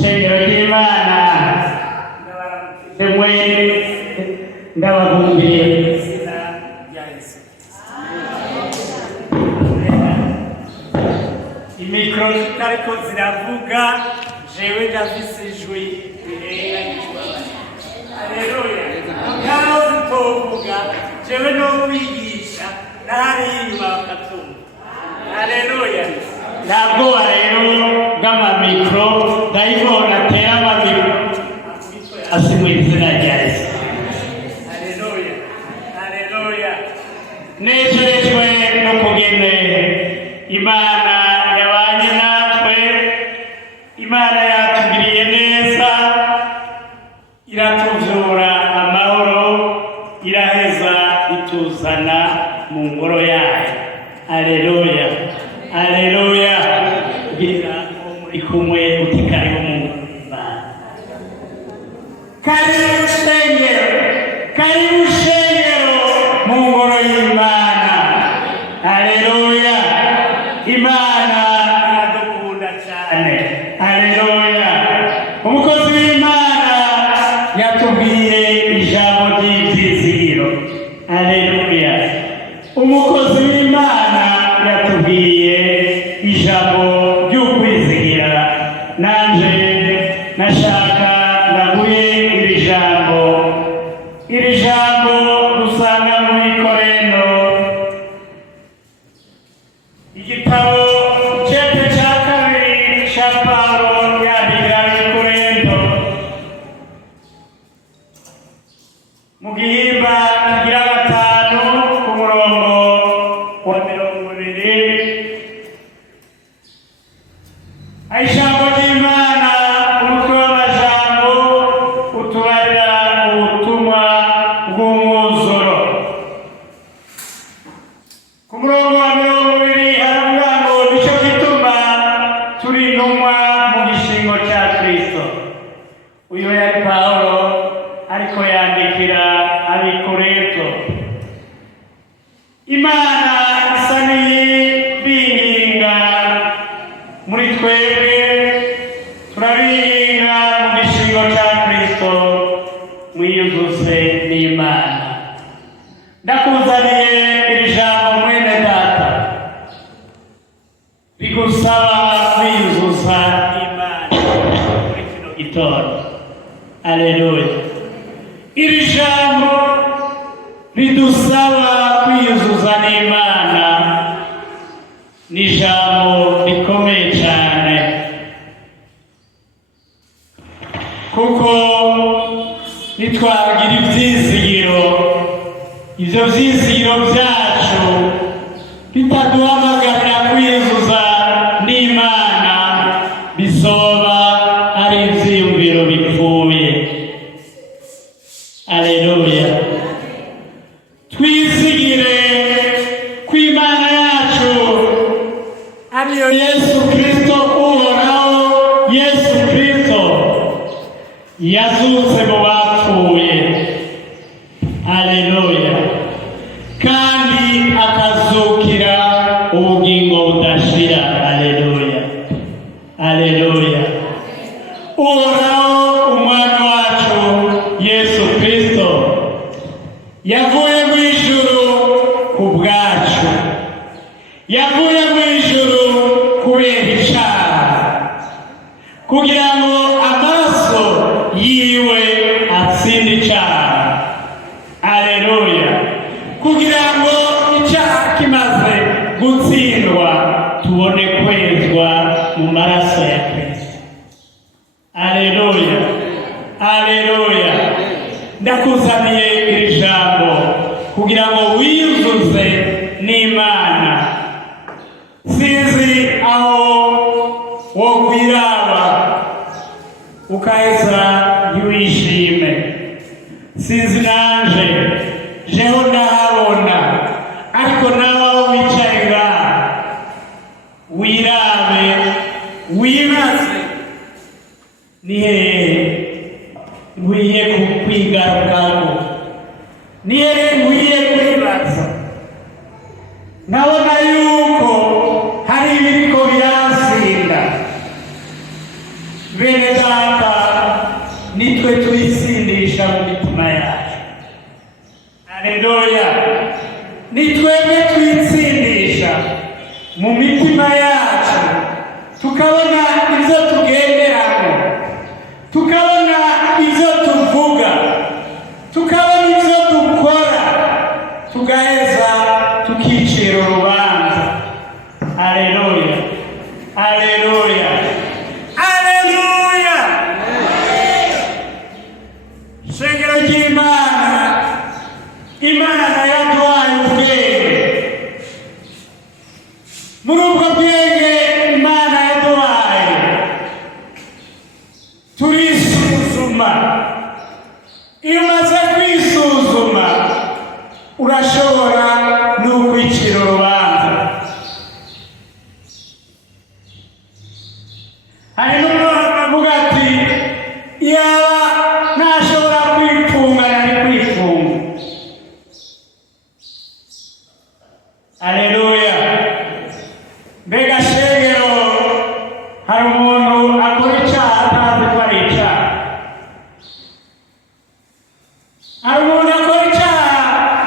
Shengero ry'Imana semwe ndabagumbiye izina rya Yesu. Imikoro zitariko ziravuga jewe ndafise ijwi rirenga n'ikibabane. Haleluya. Ngaho zitovuga jewe no kwigisha nari inyuma bakatumva. Haleluya. Ntabwo rero bw'amamikoro ndayibona atera amamikoro asimwe izina rya Yesu. Haleluya. Haleluya. Nejejwe no kugene Imana yabanye natwe, Imana yatugiriye neza, iratuvyura amahoro, iraheza ituzana mu ngoro yayo. Haleluya. Haleluya. Gira muri kumwe utikari wo mu Imana. Karibu shengero mu ngoro y'Imana. Haleluya. Imana iradukunda cyane. Haleluya. Umukozi w'Imana yatubwiye ijambo ry'ivyizigiro. Haleluya. Umukozi w'Imana yatubwiye ijambo ry'ukwizigira. Nanje nashaka ndaguye iri jambo dusanga muri Korento, igitabo cete ca kabiri ca Pawulo yandikira muri Korento, mu gihimba kigira 5 ku murongo wa 20. Ijambo ry'Imana umutwe w'amajambo utubarira ubutumwa bw'umwuzuro. Ku murongo wa 20 haravuga ngo nico gituma turi intumwa mu gishingo cya Kristo. Uyu yari Pawulo ariko yandikira ab'i Korinto. Imana isa n'ibinginga muri twebwe, turabinginga mu gishingo cya Kristo, mwiyuzuze n'Imana. Ndakuzaniye iri jambo mwene data rigusaba kwiyuzuza n'Imana muri kino gitondo. Haleluya. Iri jambo ridusaba kwiyuzuza n'Imana ni ijambo rikomeye cyane, kuko nitwagira ivyizigiro, ivyo vyizigiro vyacu bitaduhamagarira kwiyuzuza n'Imana, bizoba ari ivyiyumviro bipfuye. Haleluya. Twizigire kw'Imana yacu ariyo Yesu Kristo uhoraho, Yesu Kristo yazutse mu bapfuye. Haleluya. Kandi akazukira ubugingo budashira. Haleluya. Haleluya. Uhoraho umwami wacu Yesu Kristo yavuye mu ijuru ku bwacu, yavuye mu ijuru kubera icyaha, kugira ngo amaraso yiwe atsinde icyaha. Haleluya. Kugira ngo icyaha kimaze gutsindwa tubone kwezwa mu maraso ya Kristo. Haleluya. Haleluya. Ndakuzaniye iri jambo kugira ngo wiyuzuze n'Imana. Sinzi aho wokwiraba ukaheza ntiwishime. Sinzi nanje jeho ndahabona, ariko nawe aho wicaye ngaha wirabe wibaze ni hehe nkwiye kwigarukako, ni hehe nkwiye kwibaza. Nabona yuko hari ibiriko biransinda, bene data nitwe tuyisindisha mu mitima yacu. Haleluya! Nitwebwe twitsindisha mu mitima yacu, tukabona ibyo tugenderamo, tukabona ibyo tuvuga, tukabona ibyo dukora, tugaheza tukicira urubanza. Haleluya! Haleluya! Haleluya! Shengero ry'Imana, Imana yaduhaye ubwenge. Muri ubwo bwenge Imana yaduhaye turisuzuma. Iyo umaze kwisuzuma urashobora no kwicira urubanza. Hari n'umuntu avuga ati yaba ntashobora kwifunga nari kwifunga. Haleluya! Mbega shengero, hari umuntu akora icyaha atazi ko ari icyaha. Hari umuntu akora icyaha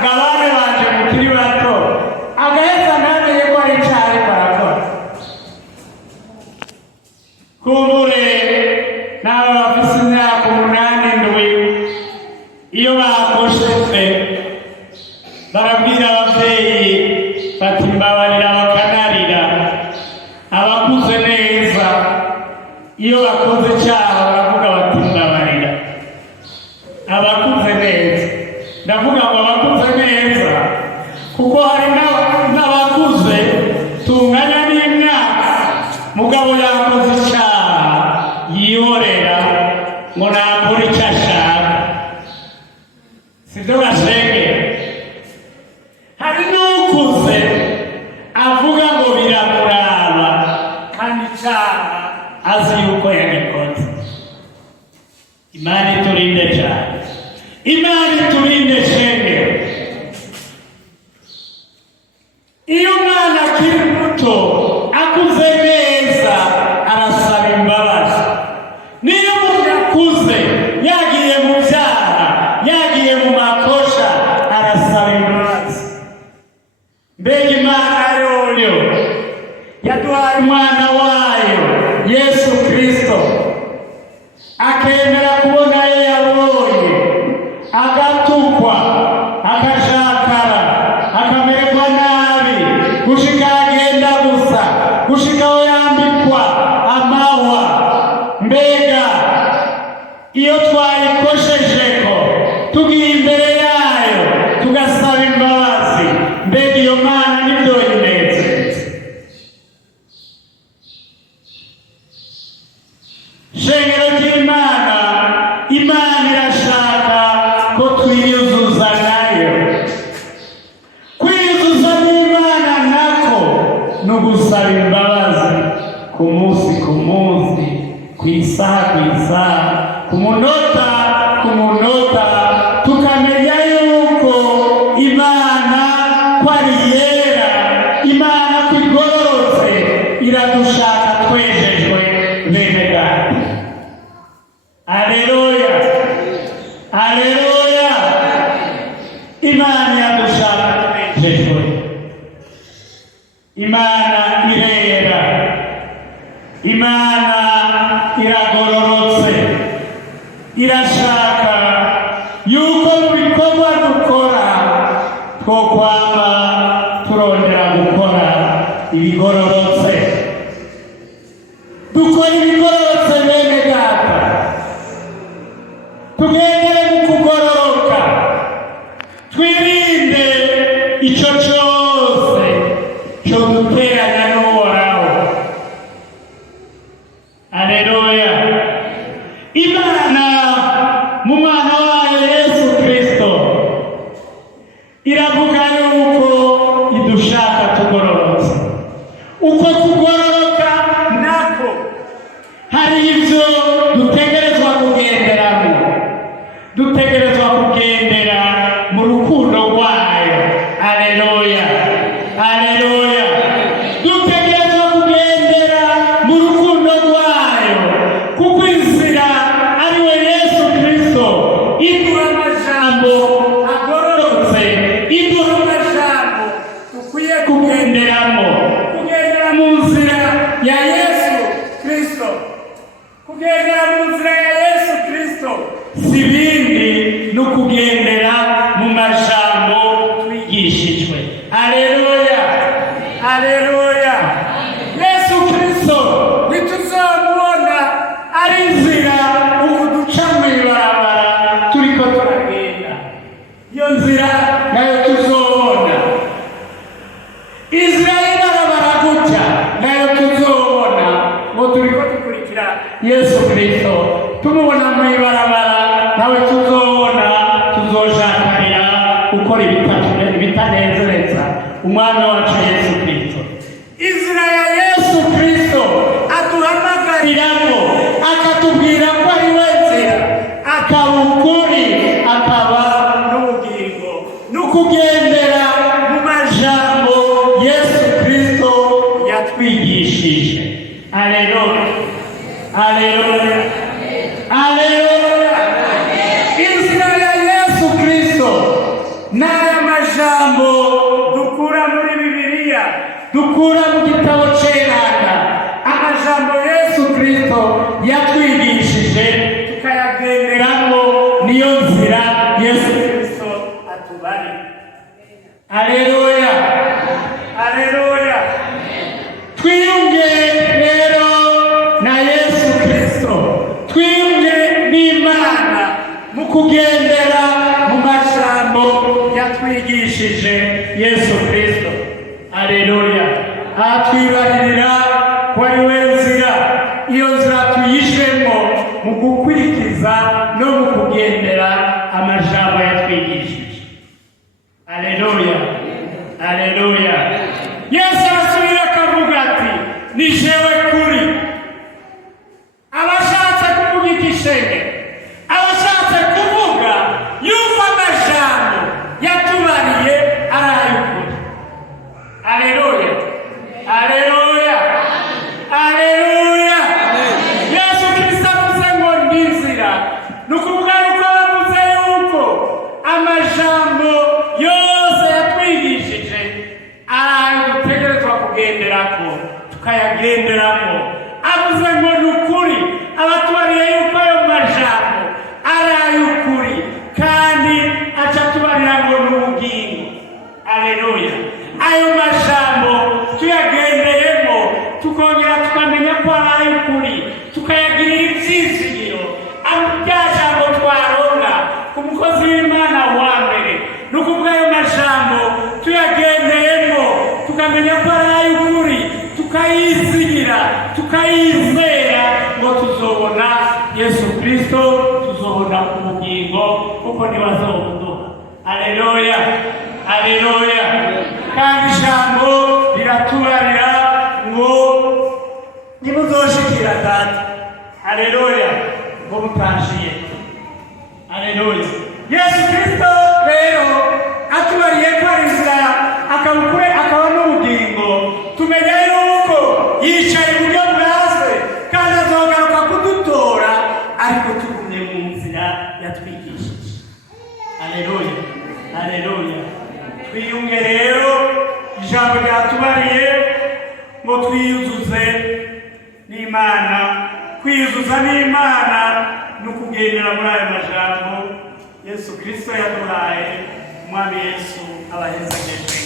ngo abana banje mukiri bato agaheza ntamenye ko ari icyaha ariko arakora. Kumbure nawe bafise imyaka 8, 7, iyo bakoshetse barabwira ababyeyi bati mbabarira, bakanarira. Abakuze neza iyo bakoze icyaha baravuga bati mbabarira. Abakuze neza, ndavuga ngo abakuze neza kuko hari n'abakuze tunganya n'imyaka, mugabo yakoze icyaha yihorera ngo nakora icyo ashaka. Sibyo bashenge? Hari n'ukuze avuga ngo biramuraba kandi icyaha azi yuko yagikoze. Imana iturinde cyane. Imana iturinde shenge. Iyo umwana akiri muto akuze neza arasaba imbabazi. Niyo umuntu akuze yagiye mu byaha, yagiye mu makosha, arasaba imbabazi. Mbega Imana yoyo yaduhaye umwana wayo Yesu Kristo, akemera kubona ye yabonye, agatukwa, akajakara, akamererwa nabi, gushika agenda gusa, gushika aho yambikwa amahwa. Mbega iyo twayikoshejeko tugiye imbere yayo tugasaba imbabazi, mbega iyo Mana nibyo inezeza. Shengero ry'Imana, Imana irashaka ko twiyuzuza nayo. Kwiyuzuza n'Imana nako ni ugusaba imbabazi ku munsi ku munsi, ku isaha ku isaha, ku munota ku munota, tukamenya yuko Imana ko ari yera, Imana ko igororotse, iradushaka twejejwe bene data. Haleluya! Haleluya! Imana yadushaka twejejwe. Imana irera, Imana iragororotse, irashaka yuko mu bikorwa dukora twokwama turondera gukora ibigororotse. Dukora ibigororotse bene data, tugendere mu kugororoka, twirinde icyo cyose cyo guteranya n'Uhoraho. Haleluya! Imana mu mwana wayo Yesu Kristo iravuga yuko idushaka tugororotse. Uko kugororoka nako hari ibyo dutegerezwa kugenderamo. Dutegerezwa kugendera mu rukundo rwayo. Haleluya! Haleluya! Dutegerezwa kugendera mu rukundo rwayo, kuko sibindi no kugendera mu majambo twigishijwe. Aleluya, aleluya. Yesu Kristo nituzamubona ari inzira ubu duca mw'ibarabara turiko turagenda, iyo nzira nayo tuzobona. Inzira y'ibarabara gutya nayo tuzobona, ngo turiko dukurikira Yesu Kristo, tumubona mw'ibarabara nawe tuzobona, tuzojakarira gukora ibitanezereza umwana wacu Yesu Kristo. Inzira ya Yesu Kristo aduhamagariraho, akatubwira ko ari we nzira, akaba ukuri, akaba n'ubugingo, n'ukugendera mu majambo Yesu Kristo yatwigishije. Aleluya, aleluya, aleluya. Inzira ya Yesu Kristo n'aya majambo dukura muri Bibiliya, dukura mu gitabo cerana, amajambo Yesu Kristo yatwigishije tukayagenderamo, niyo nzira Yesu Kristo atubari. Aleluya, aleluya. Twiyunge rero na Yesu Kristo, twiyunge n'Imana mu kugendera mu majambo yatwigishije Yesu Kristo. Aleluya. Atwibarira ko ari we nzira, iyo nzira tuyishemo mu gukurikiza no mu kugendera amajambo yatwigishije. Aleluya, aleluya. Yesu arasubira akavuga ati, ni jewe kuri. Abashatse kuvuga igishenge, abashatse kuvuga yuko amajambo yatubariye ari ay'ukuri. Aleluya, aleluya, aleluya. Yesu Kristo avuze ngo ndi inzira, ni ukuvuga yuko avuze yuko amajambo yose yatwigishije ari ayo dutegerezwa kugenderako, tukayagenderamo. Avuze ngo ni ukuri, abatubariye yuko ayo majambo ari ay'ukuri, kandi aca tubarira ngo ni ubugingo. Aleluya. Ayo majambo tuyagendeyemo, tukongera tukamenya ko ari ay'ukuri, tukayagirira ivyizigiro. Rya jambo twaronka ku mukozi w'Imana wa mbere, ni ukuvuga ayo majambo tuyagendeyemo, tukamenya ko ari ay'ukuri, tukayizigira, tukayizera, ngo tuzobona Yesu Kristo, tuzobona ubugingo kuko niwe azobuduha. Aleluya, aleluya. Kandi ijambo riratubarira ngo nimuzoshikira data. Aleluya, ngo mutashiye. Aleluya. Yesu Kristo rero atubariye ko ari inzira, akaba n'ubugingo. Tumenya yuko yicaye iburyo bwawe, kandi azogaruka kudutora, ariko tugumye mu nzira yatwigishije. Aleluya, aleluya. Twiyunge rero, ijambo ryatubariye ngo twiyuzuze n'Imana. Kwiyuzuza n'Imana ni ukugendera muri ayo majambo Yesu Kristo yaduhaye. Umwami Yesu abahezageje.